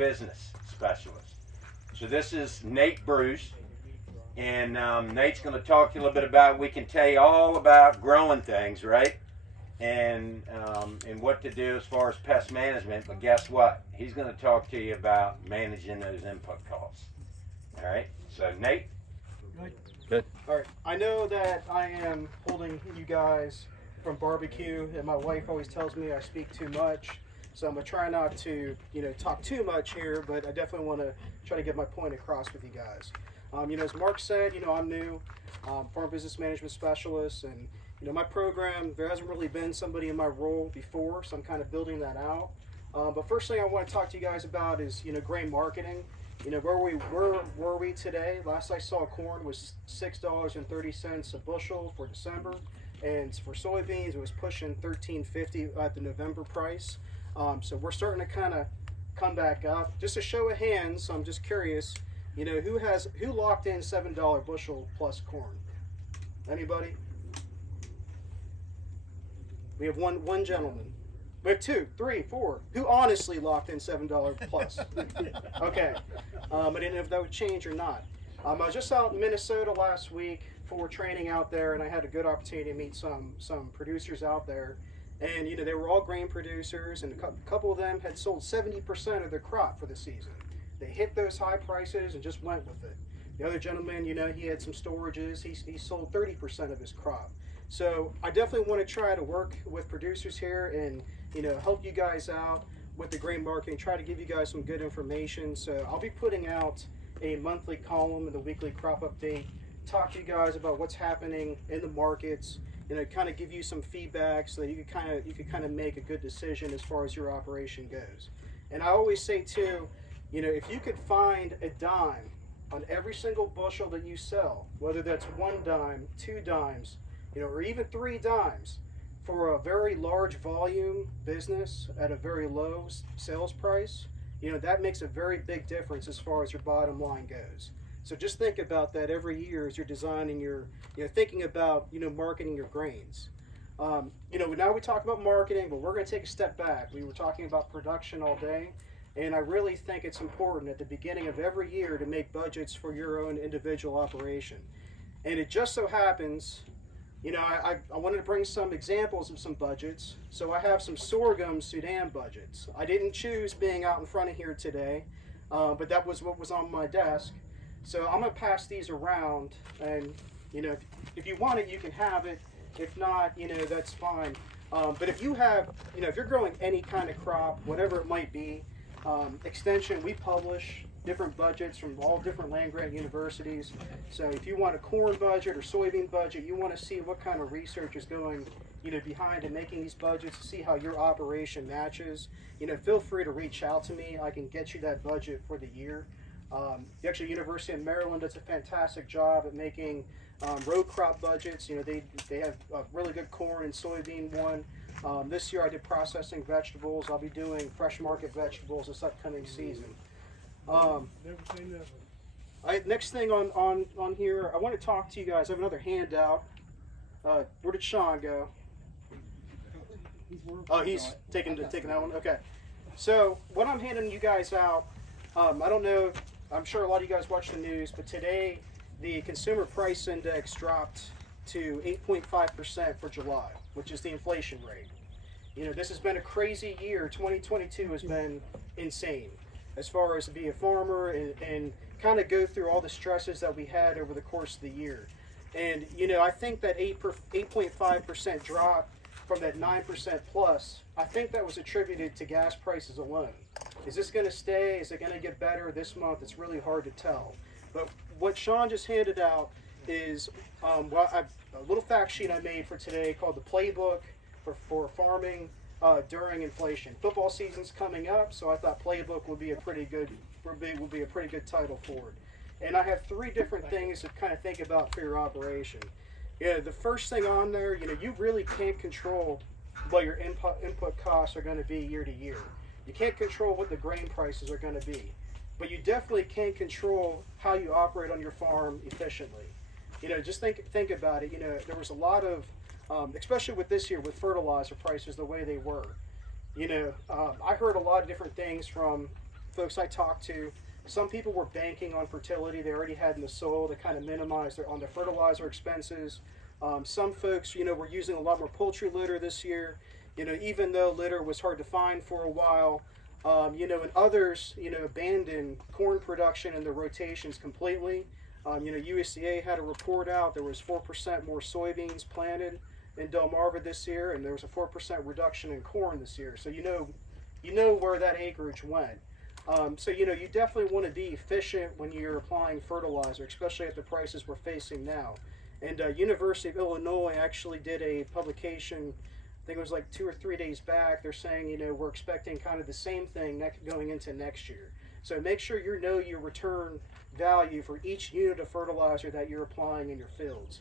business specialist. So this is Nate Bruce, and Nate's going to talk to you a little bit about, we can tell you all about growing things, right? And what to do as far as pest management, but guess what? He's going to talk to you about managing those input costs. All right, so Nate? Good. All right, I know that I am holding you guys from barbecue, and my wife always tells me I speak too much, so I'm going to try not to, talk too much here, but I definitely want to try to get my point across with you guys. As Mark said, I'm new, farm business management specialist, and my program, there hasn't really been somebody in my role before, so I'm kind of building that out. But first thing I want to talk to you guys about is, grain marketing. Where were we today? Last I saw, corn was $6.30 a bushel for December, and for soybeans, it was pushing $13.50 at the November price. So we're starting to kind of come back up. Just a show of hands, I'm just curious, who locked in $7 bushel plus corn? Anybody? We have one gentleman. We have 2, 3, 4. Who honestly locked in $7 plus? Okay. I didn't know if that would change or not. I was just out in Minnesota last week for training out there, and I had a good opportunity to meet some producers out there. And they were all grain producers, and a couple of them had sold 70% of their crop for the season. They hit those high prices and just went with it. The other gentleman, he had some storages. He sold 30% of his crop. So I definitely want to try to work with producers here and help you guys out with the grain marketing, try to give you guys some good information. So I'll be putting out a monthly column in the weekly crop update, talk to you guys about what's happening in the markets, kind of give you some feedback so that you could kind of make a good decision as far as your operation goes. And I always say too, if you could find a dime on every single bushel that you sell, whether that's 1 dime, 2 dimes, or even 3 dimes, for a very large volume business at a very low sales price, that makes a very big difference as far as your bottom line goes. So just think about that every year as you're designing your, thinking about, marketing your grains. Now we talk about marketing, but we're going to take a step back. We were talking about production all day, and I really think it's important at the beginning of every year to make budgets for your own individual operation. And it just so happens, I wanted to bring some examples of some budgets. So I have some sorghum Sudan budgets. I didn't choose being out in front of here today, but that was what was on my desk. So I'm going to pass these around, and if you want it, you can have it. If not, that's fine. But if you have, if you're growing any kind of crop, whatever it might be, extension, we publish different budgets from all different land-grant universities. So if you want a corn budget or soybean budget, you want to see what kind of research is going behind and making these budgets to see how your operation matches, feel free to reach out to me. I can get you that budget for the year. Actually, University of Maryland does a fantastic job at making row crop budgets. They have a really good corn and soybean one. This year I did processing vegetables. I'll be doing fresh market vegetables this upcoming season. Next thing on here, I want to talk to you guys. I have another handout. Where did Sean go? Oh, he's taking that one. Okay. So what I'm handing you guys out, I don't know. I'm sure a lot of you guys watch the news, but today the consumer price index dropped to 8.5% for July, which is the inflation rate. This has been a crazy year. 2022 has been insane as far as to be a farmer and kind of go through all the stresses that we had over the course of the year. And, I think that 8.5% drop from that 9% plus, I think that was attributed to gas prices alone. Is this going to stay? Is it going to get better this month? It's really hard to tell. But what Sean just handed out is a little fact sheet I made for today called the Playbook for Farming during Inflation. Football season's coming up, so I thought Playbook would be a pretty good title for it. And I have 3 different things to kind of think about for your operation. The first thing on there, you really can't control what your input costs are going to be year to year. You can't control what the grain prices are going to be, but you definitely can control how you operate on your farm efficiently. Just think about it. There was a lot of, especially with this year with fertilizer prices the way they were. I heard a lot of different things from folks I talked to, some people were banking on fertility they already had in the soil to kind of minimize their fertilizer expenses. Some folks, were using a lot more poultry litter this year, even though litter was hard to find for a while. And others, abandoned corn production and their rotations completely. USDA had a report out, there was 4% more soybeans planted in Delmarva this year, and there was a 4% reduction in corn this year. So you know where that acreage went. So you definitely want to be efficient when you're applying fertilizer, especially at the prices we're facing now. And University of Illinois actually did a publication, I think it was like 2 or 3 days back. They're saying, we're expecting kind of the same thing going into next year. So make sure you know your return value for each unit of fertilizer that you're applying in your fields.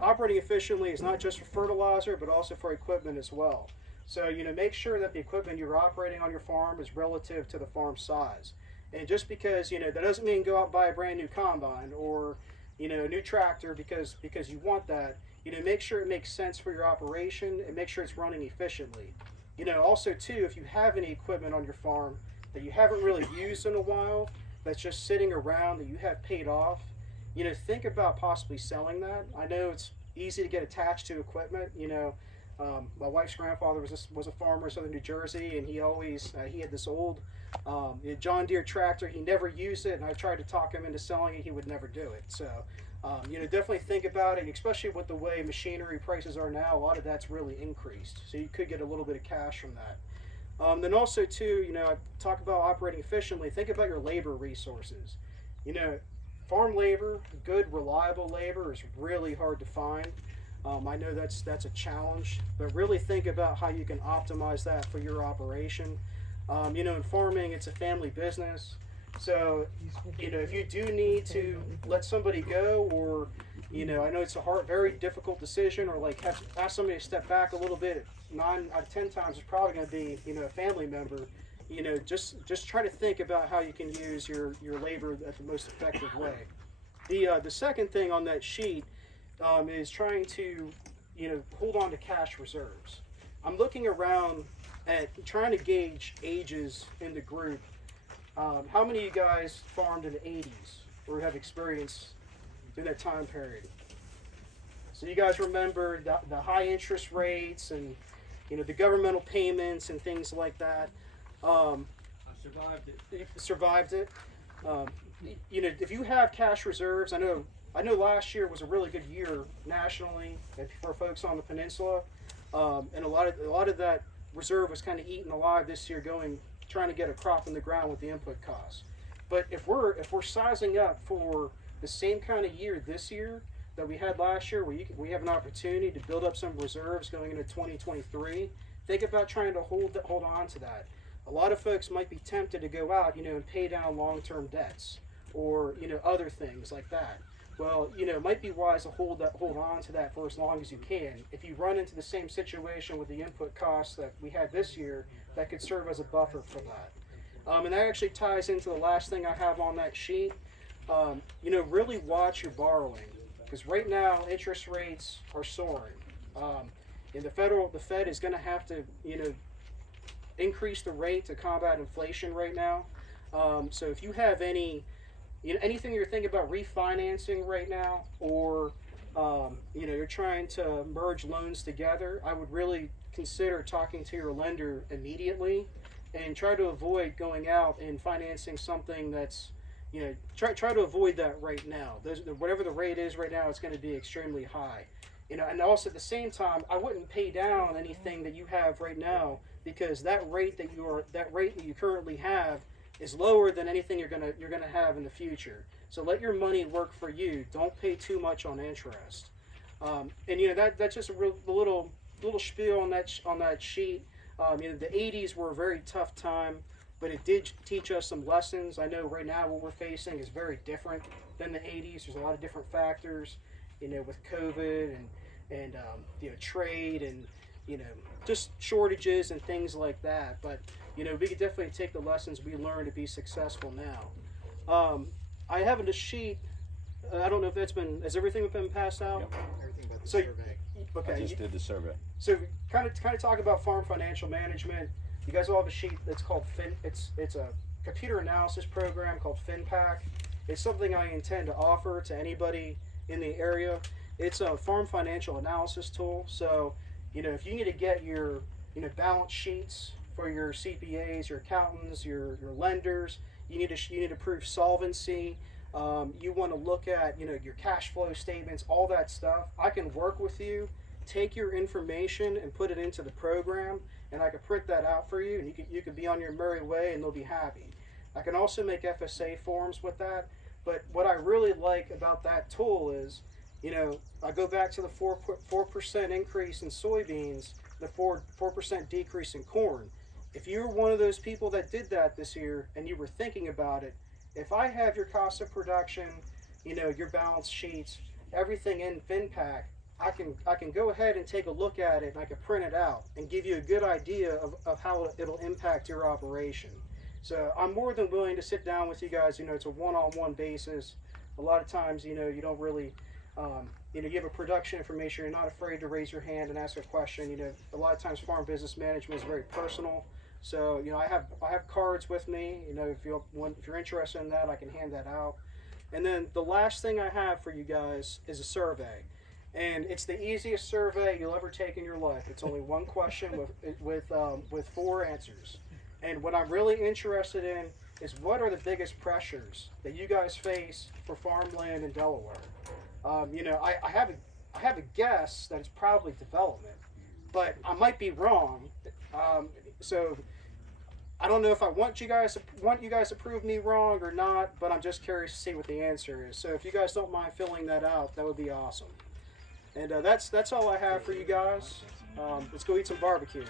Operating efficiently is not just for fertilizer, but also for equipment as well. So, make sure that the equipment you're operating on your farm is relative to the farm size. And just because, that doesn't mean go out and buy a brand new combine or, a new tractor because you want that. Make sure it makes sense for your operation and make sure it's running efficiently. Also too, if you have any equipment on your farm that you haven't really used in a while, that's just sitting around that you have paid off, think about possibly selling that. I know it's easy to get attached to equipment. My wife's grandfather was a farmer in southern New Jersey, and he always he had this old John Deere tractor. He never used it, and I tried to talk him into selling it. He would never do it. So, definitely think about it, especially with the way machinery prices are now. A lot of that's really increased, so you could get a little bit of cash from that. Then also too, I talk about operating efficiently. Think about your labor resources. Farm labor, good, reliable labor is really hard to find. I know that's a challenge, but really think about how you can optimize that for your operation. In farming, it's a family business. So, if you do need to let somebody go, or, I know it's a very difficult decision, or like ask somebody to step back a little bit, 9 out of 10 times it's probably going to be, a family member. Just try to think about how you can use your labor at the most effective way. The second thing on that sheet is trying to, hold on to cash reserves. I'm looking around at trying to gauge ages in the group. How many of you guys farmed in the 80s or have experience in that time period? So you guys remember the high interest rates and, the governmental payments and things like that. I survived it. You survived it. If you have cash reserves, I know last year was a really good year nationally for folks on the peninsula, and a lot of that reserve was kind of eaten alive this year, trying to get a crop in the ground with the input costs. But if we're sizing up for the same kind of year this year that we had last year, where we have an opportunity to build up some reserves going into 2023, think about trying to hold on to that. A lot of folks might be tempted to go out, and pay down long-term debts or other things like that. Well, it might be wise to hold on to that for as long as you can. If you run into the same situation with the input costs that we had this year, that could serve as a buffer for that. And that actually ties into the last thing I have on that sheet. Really watch your borrowing, because right now interest rates are soaring, and the Fed is going to have to increase the rate to combat inflation right now. So if you have anything you're thinking about refinancing right now, or you're trying to merge loans together, I would really consider talking to your lender immediately and try to avoid going out and financing something that's try to avoid that right now. Whatever the rate is right now, it's going to be extremely high. And also at the same time, I wouldn't pay down anything that you have right now, because that rate that you currently have is lower than anything you're gonna have in the future. So let your money work for you. Don't pay too much on interest. And that's just a little spiel on that sheet. The 80s were a very tough time, but it did teach us some lessons. I know right now what we're facing is very different than the 80s. There's a lot of different factors, with COVID and trade and just shortages and things like that. But we could definitely take the lessons we learned to be successful now. I have a sheet. I don't know if has everything been passed out? Yep. Everything but the survey. Okay. I just did the survey. So kind of talk about farm financial management. You guys all have a sheet that's called it's a computer analysis program called FinPack. It's something I intend to offer to anybody in the area. It's a farm financial analysis tool. So, if you need to get your, balance sheets for your CPAs, your accountants, your lenders, you need to prove solvency. You want to look at, your cash flow statements, all that stuff. I can work with you, take your information and put it into the program, and I can print that out for you, and you can be on your merry way, and they'll be happy. I can also make FSA forms with that. But what I really like about that tool is, I go back to the 4% increase in soybeans, the 4% decrease in corn. If you're one of those people that did that this year and you were thinking about it, if I have your cost of production, your balance sheets, everything in FinPack, I can go ahead and take a look at it, and I can print it out and give you a good idea of how it'll impact your operation. So I'm more than willing to sit down with you guys. It's a one-on-one basis. A lot of times, you don't really, you have a production information. You're not afraid to raise your hand and ask a question. A lot of times farm business management is very personal. So, I have cards with me. If you're interested in that, I can hand that out. And then the last thing I have for you guys is a survey. And it's the easiest survey you'll ever take in your life. It's only one question with 4 answers. And what I'm really interested in is, what are the biggest pressures that you guys face for farmland in Delaware? I have a guess that it's probably development, but I might be wrong. So I don't know if I want you guys to prove me wrong or not, but I'm just curious to see what the answer is. So if you guys don't mind filling that out, that would be awesome. And that's all I have for you guys. Let's go eat some barbecue.